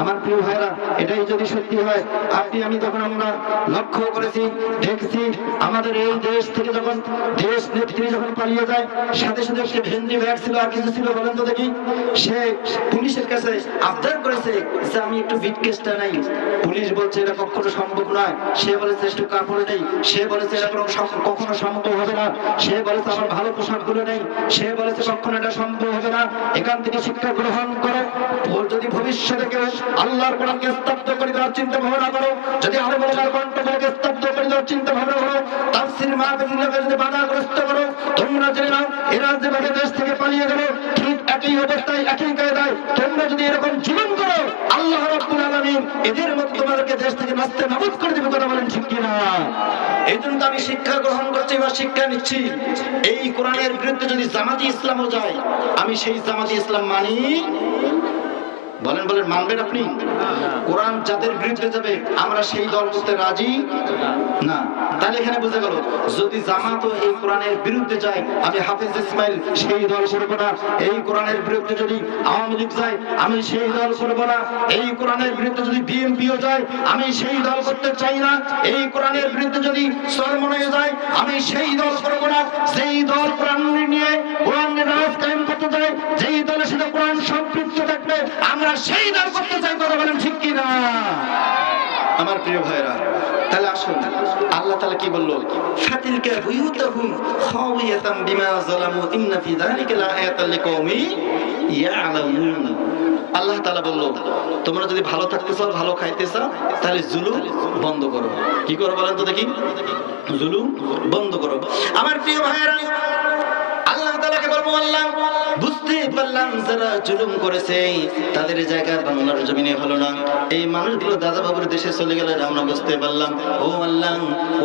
আমার প্রিয় ভাইরা, এটাই যদি সত্যি হয়, আপনি আমি তখন আমরা লক্ষ্য করেছি, দেখছি, আমাদের এই দেশ থেকে যখন দেশ নেত্রী যখন পালিয়ে যায়, সাথে সাথে সে ভেন্ডি ব্যাগ ছিল আর কিছু ছিল বলেন তো দেখি? সে পুলিশের কাছে আবদার করেছে যে আমি একটু বিটকেসটা নাই। পুলিশ বলছে এটা কখনো সম্ভব নয়। সে বলেছে একটু কাপড় নেই। সে বলেছে এটা কখনো সম্ভব হবে না। সে বলেছে আমার ভালো পোশাকগুলো নেই। সে বলেছে কখনো এটা সম্ভব হবে না। এখান থেকে শিক্ষা গ্রহণ করো। ওর যদি ভবিষ্যতে কেউ আল্লাহর কোরআনকে স্তব্ধ করে দেওয়ার চিন্তা ভাবনা করো, যদি আরো বলার কণ্ঠকে স্তব্ধ করে দেওয়ার চিন্তা ভাবনা করো, তাফসীর মাহফিলগুলোকে যদি বাধাগ্রস্ত করো, তোমরা জেনে নাও এরা যেভাবে দেশ থেকে পালিয়ে গেল, ঠিক একই অবস্থায় একই কায়দায় তোমরা যদি এরকম জুলুম করো, আল্লাহ রাব্বুল আলামিন এদের মধ্যে তোমাদেরকে দেশ থেকে নাস্তে নাবুদ করে দেবে। কথা বলেন ঠিক কিনা? এই জন্য আমি শিক্ষা গ্রহণ করছি বা শিক্ষা নিচ্ছি, এই কোরআনের বিরুদ্ধে যদি জামাতি ইসলামও যায়, আমি সেই জামাতি ইসলাম মানি। বলেন বলেন, মানবেন আপনি? কোরআন যাদের বিরুদ্ধে যাবে আমরা সেই দল করতে রাজি না। তাহলে এখানে বুঝে গেল, যদি জামাত এই কোরআনের বিরুদ্ধে যায়, আমি হাফেজ ইসমাইল সেই দল করব না। এই কোরআনের বিরুদ্ধে যদি আওয়ামী লীগ যায়, আমি সেই দল করব না। এই কোরআনের বিরুদ্ধে যদি বিএনপিও যায়, আমি সেই দল করতে চাই না। এই কোরআনের বিরুদ্ধে যদি চরমনায় যায়, আমি সেই দল করব না। যেই দল কোরআন নিয়ে কোরআনের রাজ কায়েম করতে চায়, যেই দলের সাথে কোরআন সম্পৃক্ত থাকবে, আমরা সেই দল করতে চাই। কথা বলেন ঠিক কিনা? আমার প্রিয় ভাইরা, তাহলে আসুন, আল্লাহ তাআলা কি বলল? ফাতিলকা বুয়ুতুহুম খাওয়িয়াতাম বিমা যালামু ইন্না ফি যালিকা লাআয়াতাল লিকওমি ইয়ালামুন। আল্লাহ তাআলা বলল, তোমরা যদি ভালো থাকতে চাও, ভালো খাইতে চাও, তাহলে জুলুম বন্ধ করো। কি করো বলেন তো দেখি? জুলুম বন্ধ করো। আমার প্রিয় ভাইরা, আল্লাহ তাআলাকে বলবো, আল্লাহ বুঝতে পারলাম যারা জুলুম করেছে তাদের জায়গা বাংলার জমিনে হলো না। এই মানুষগুলো দাদা বাবুর দেশে চলে গেলে আমরা বুঝতে পারলাম, ও আল্লাহ,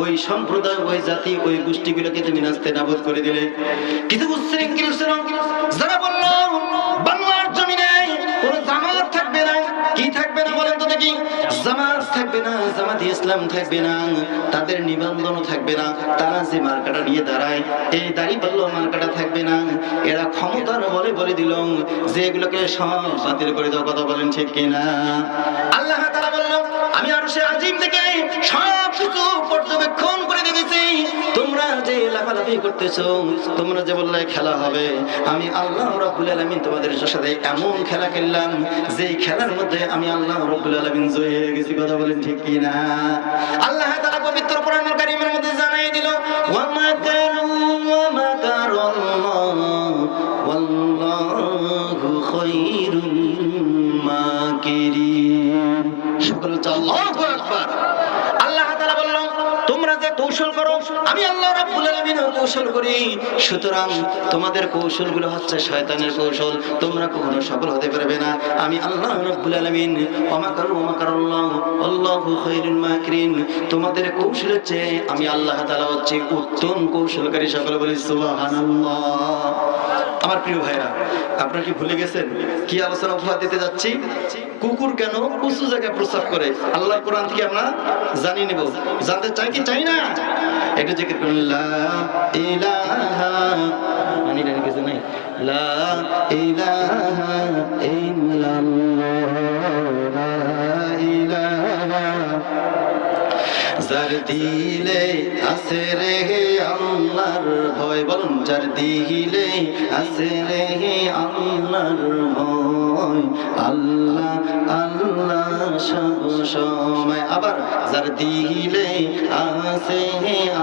ওই সম্প্রদায়, ওই জাতি, ওই গোষ্ঠীগুলোকে তুমি নাস্তে নাবুদ করে দিলে। কিছু উচ্ছৃঙ্খল যারা বলল বাংলার জমিনে কোন জামাত থাকবে না। কি থাকবে না বলেন তো দেখি? জামাত থাকবে না, জামাত ইসলাম থাকবে না, তাদের নিবন্ধনও থাকবে না। তারা যে মার্কাটা নিয়ে দাঁড়ায়, এই দাঁড়িপাল্লা মার্কাটা থাকবে না। এরা ক্ষমতার বলে বলে দিল যে এগুলোকে সব বাতিল করে দাও। কথা বলেন ঠিক কিনা? আল্লাহ তাআলা বলল, আমি আরশে আজিম থেকে সব কিছু পর্যবেক্ষণ করে দেখেছি। তোমরা যে লাফালাফি করতেছো, তোমরা যে বললে খেলা হবে, আমি আল্লাহ রাব্বুল আলামিন তোমাদের সাথে এমন খেলা খেললাম যে খেলার মধ্যে আমি আল্লাহ রাব্বুল আলামিন জয়ী হয়ে গেছি। কথা বলেন ঠিক কিনা? আল্লাহ তাআলা পবিত্র কোরআনুল কারীমের মধ্যে জানাই দিল, ওয়া মাকারু ওয়া মাকারাল্লাহ ওয়াল্লাহু খায়রুল মাকিরিন। সকল চাও আল্লাহু আকবার। আল্লাহ তাআলা বললেন তোমরা যে কৌশল করো আমি আল্লাহ রাব্বুল আলামিন কৌশল করি, সুতরাং তোমাদের কৌশলগুলো হচ্ছে শয়তানের কৌশল, তোমরা কখনো সফল হতে পারবে না। আমি আল্লাহ রাব্বুল আলামিন ওয়া মাকারু ওয়া মাকারাল্লাহ আল্লাহু খায়রুল মাকিরিন, তোমাদের কৌশলের চেয়ে আমি আল্লাহ তাআলা হচ্ছে উত্তম কৌশলকারী। সকলে বলি সুবহানাল্লাহ। আমার প্রিয় ভাইরা, আপনারা কি ভুলে গেছেন কি আলোচনা উপহার দিতে যাচ্ছি? কুকুর কেন উঁচু জায়গায় প্রস্রাব করে আল্লাহর কোরআন থেকে আমরা জানিয়ে নেব। জানতে চাই কি চাই না? একটু জিকির করুন, লা ইলাহা, মানে এটা কিছু নাই, লা ইলাহা ইল্লাল্লাহ, লা ইলাহা। যার দিলে আছে রে আল্লাহর ভয়, বলুন যার দিলে আছে রে আল্লাহর ভয়, আল্লাহ আল্লাহ সব সময়। আবার যার দিলে আছে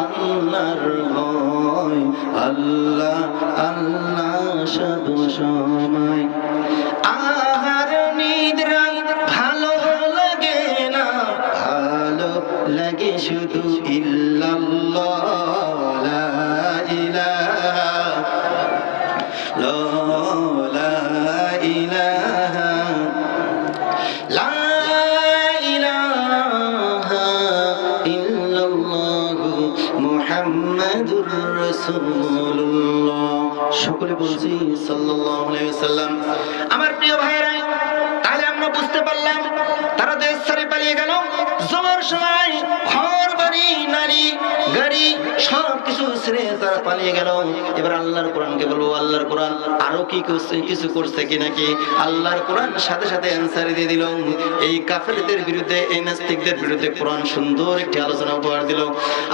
আল্লাহর ভয়, আল্লাহ আল্লাহ সব সময়। আহার নিদ্রা ভালো লাগে না, ভালো লাগে শুধু ইল্লাল্লাহ, লা ইলাহা, লা ইলাহা, লা ইলাহা ইল্লাল্লাহ মুহাম্মাদুর রাসূলুল্লাহ। সকলে বলছি সাল্লাল্লাহু আলাইহি ওয়াসাল্লাম। আমার প্রিয় ভাইরা, তাহলে আমরা বুঝতে পারলাম তারা দেশ ছেড়ে পালিয়ে গেল। জমার সময় ঘর বাড়ি নারী গাড়ি সবকিছু ছেড়ে তারা পালিয়ে গেল। এবার আল্লাহর কোরআনকে বলবো, আল্লাহর কোরআন আরো কি কিছু করছে কি নাকি? আল্লাহর কোরআন সাথে সাথে অ্যান্সার দিয়ে দিল। এই কাফেরদের বিরুদ্ধে, এই নাস্তিকদের বিরুদ্ধে কোরআন সুন্দর একটি আলোচনা উপহার দিল।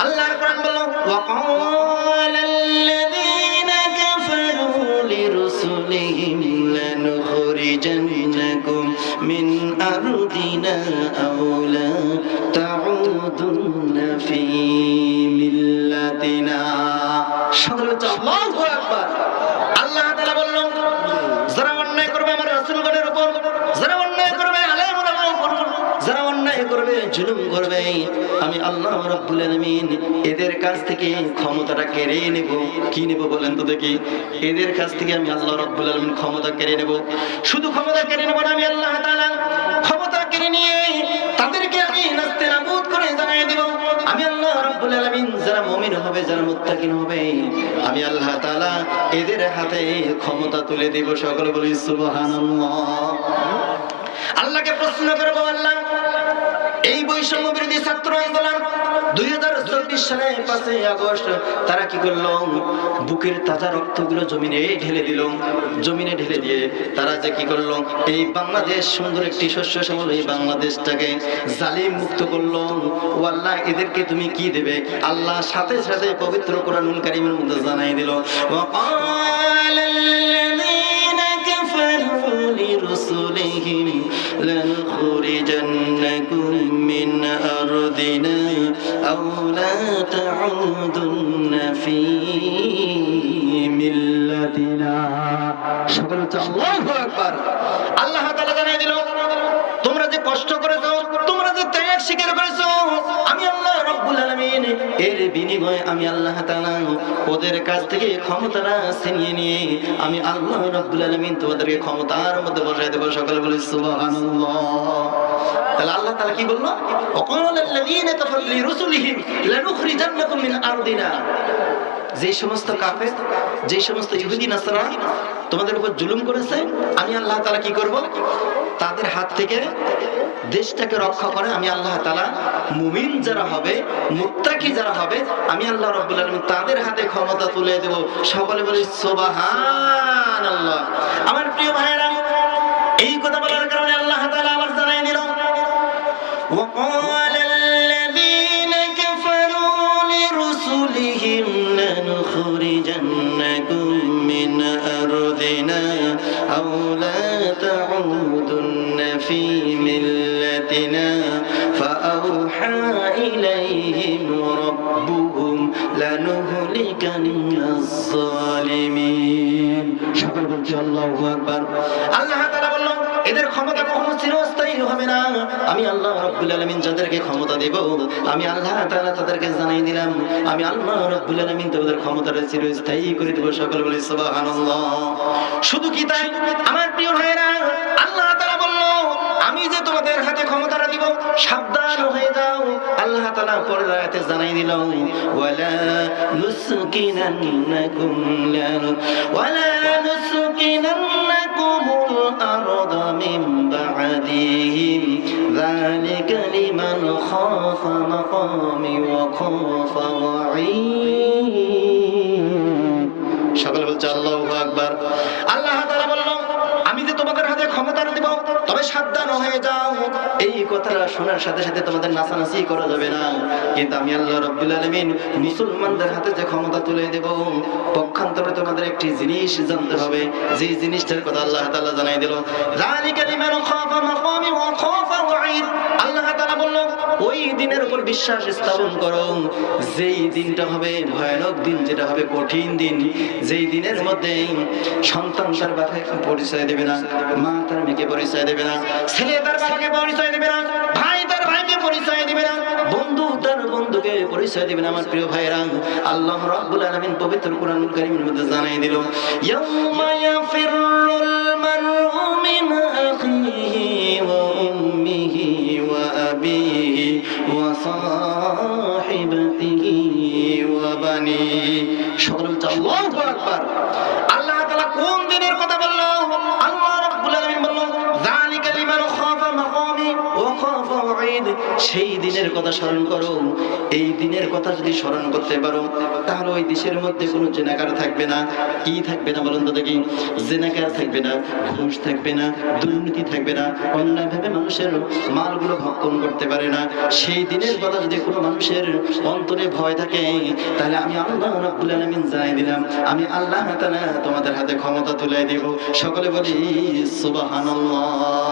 আল্লাহর কোরআন বলল, وقال الذين كفروا لرسلهم لنخرجنكم من أرضنا أو لا تعودن في ملتنا। সকলে বলছে আল্লাহু আকবার। আল্লাহ তাআলা বললেন যারা অন্যায় করবে আমার রাসূলগণের উপর, যারা অন্যায় করবে আলেম ওলামার উপর, যারা অন্যায় করবে জুলুম করবে, আমি আল্লাহ রাব্বুল আলামিন এদের কাছ থেকে ক্ষমতাটা কেড়ে নেব। কি নেব বলেন তো দেখি? এদের কাছ থেকে আমি আল্লাহ রাব্বুল আলামিন ক্ষমতা কেড়ে নেব। শুধু ক্ষমতা কেড়ে নেব না, আমি আল্লাহ তাআলা ক্ষমতা কেড়ে নিয়ে তাদেরকে আমি নাস্তানাবুদ করে জানিয়ে দেব। আমি আল্লাহ রাব্বুল আলামিন যারা মুমিন হবে, যারা মুত্তাকিন হবে, আমি আল্লাহ তাআলা এদের হাতে ক্ষমতা তুলে দেব। সকলে বলি সুবহানাল্লাহ। আল্লাহকে প্রশ্ন করব, আল্লাহ এই বৈষম্য বিরোধী ছাত্র আন্দোলন 2024 সালে 5 আগস্ট তারা কি করলো? বুকের তাজা রক্তগুলো জমিনে ঢেলে দিল। জমিনে ঢেলে দিয়ে তারা যে কি করলো? এই বাংলাদেশ সুন্দর একটি শস্য শ্যামল এই বাংলাদেশটাকে জালিম মুক্ত করলো। ও আল্লাহ, এদেরকে তুমি কি দেবে? আল্লাহ সাথে সাথে পবিত্র কোরআনুল কারীমের মধ্যে জানাই দিল, وقال الذين كفروا لرسلهم لنخرجنكم من أرضنا أو لا تعودن في ملتنا। সকলে বলছে আল্লাহু আকবার। আল্লাহ তাআলা জানিয়ে দিল, তোমরা যে কষ্ট করেছো, তোমরা যে ত্যাগ স্বীকার করেছো, আমি আল্লাহ রাব্বুল আলামিন এর বিনিময়ে আমি আল্লাহ তাআলা ওদের কাছ থেকে ক্ষমতাটা ছিনিয়ে নিয়ে আমি আল্লাহ রাব্বুল আলামিন তোমাদেরকে ক্ষমতার মধ্যে বসায় দেব। সকলে বলি সুবহানাল্লাহ। তাহলে আল্লাহ তাআলা কি বললো? وقال الذين كفروا لرسلهم لنخرجنكم من أرضنا। যে সমস্ত কাফের, যে সমস্ত ইহুদি নাসারা তোমাদের উপর জুলুম করেছে, আমি আল্লাহ তাআলা কি করব? তাদের হাত থেকে দেশটাকে রক্ষা করে আমি আল্লাহ তাআলা মুমিন যারা হবে, মুত্তাকি যারা হবে, আমি আল্লাহ রাব্বুল আলামিন তাদের হাতে ক্ষমতা তুলে দেব। সকলে বলি সুবহানাল্লাহ। আমার প্রিয় ভাইরা, এই কথা বলার কারণে আল্লাহ তাআলা আবার জানাই দিল, وقال الذين كفروا لرسلهم لنخرجنكم من أرضنا أو لا تعودن في ملتنا فأوحى إليهم ربهم لنهلكن الظالمين। সকল বলছি আল্লাহু আকবার। আল্লাহ তাআলা বললেন এদের ক্ষমতা কখনো চিরস্থায়ী হবে না। আমি আল্লাহ রাব্বুল আলামিন যাদেরকে ক্ষমতা দেব, আমি আল্লাহ তাআলা তাদেরকে জানাই দিলাম, আমি আল্লাহ রাব্বুল আলামিন তাদের ক্ষমতাটা চিরস্থায়ী করে দেব। সকলে বলি সুবহানাল্লাহ। শুধু কি তাই আমার প্রিয় ভাইরা, আল্লাহ তাআলা বলল আমি যে তোমাদের হাতে ক্ষমতাটা দিব, সাবধান হয়ে যাও। আল্লাহ তাআলা পরের আয়াতে জানাই দিল, ওয়ালা নুসকিনান্নাকুম নুসকিনান্নাকুমুল আরদা মিন বা'দিহিম যালিকা লিমান খাফা মাকামি ওয়া খাফা ওয়াঈদ। সকলে বলছে আল্লাহু আকবার। আল্লাহ তাআলা বলল আমি যে তোমাদের হাতে ক্ষমতা দেব, তবে সাবধান হয়ে যাও। এই কথাটা শোনার সাথে সাথে তোমাদের নাচানাচি করা যাবে না, কিন্তু আমি আল্লাহ রাব্বুল আলামিন মুসলমানদের হাতে যে ক্ষমতা তুলে দেব, পক্ষান্তরে তোমাদের একটি জিনিস জানতে হবে, যে জিনিসটার কথা আল্লাহ তাআলা জানাই দিল, যালিকা লিমান খাফা মাকামি ওয়া খাফা ওয়াঈদ। আল্লাহ তাআলা বলল ওই দিনের উপর বিশ্বাস স্থাপন করো, যেই দিনটা হবে ভয়ানক দিন, যেটা হবে কঠিন দিন, যেই দিনের মধ্যে সন্তান তার বাবাকে পরিচয় দেবে না, মা তার মেয়েকে পরিচয় দেবে না, ছেলে তার বাবাকে পরিচয় দেবে না, ভাই তার ভাইকে পরিচয় দেবে না, বন্ধু তার বন্ধুকে পরিচয় দেবে না। আমার প্রিয় ভাইরা, আল্লাহ রাব্বুল আলামিন পবিত্র কোরআনুল কারীমের মধ্যে জানাই দিল, ইয়াউমা ইয়াফিরুল মারউ মিন আখিহি ওয়া উম্মিহি ওয়া আবিহি ওয়া সাহিবাতিহি ওয়া বানিহি। সকলে বলছে আল্লাহু আকবার। আল্লাহ তাআলা কোন দিনের কথা বলল? আল্লাহ রাব্বুল আলামিন বলল যালিকা লিমান খাফা মাকামি ওয়া খাফা ওয়াঈদ। সেই দিনের কথা স্মরণ করো। এই দিনের কথা যদি স্মরণ করতে পারো, তাহলে ওই দেশের মধ্যে কোনো জেনাকার থাকবে না। কি থাকবে না বলুন তো দেখি? জেনাকার থাকবে না, ঘুষ থাকবে না, দুর্নীতি থাকবে না, অন্যায়ভাবে মানুষের মালগুলো ভক্ষণ করতে পারে না। সেই দিনের কথা যদি কোনো মানুষের অন্তরে ভয় থাকে, তাহলে আমি আল্লাহ রাব্বুল আলামিন জানাই দিলাম, আমি আল্লাহ তাআলা তোমাদের হাতে ক্ষমতা তুলে দেব। সকলে বলি সুবহানাল্লাহ।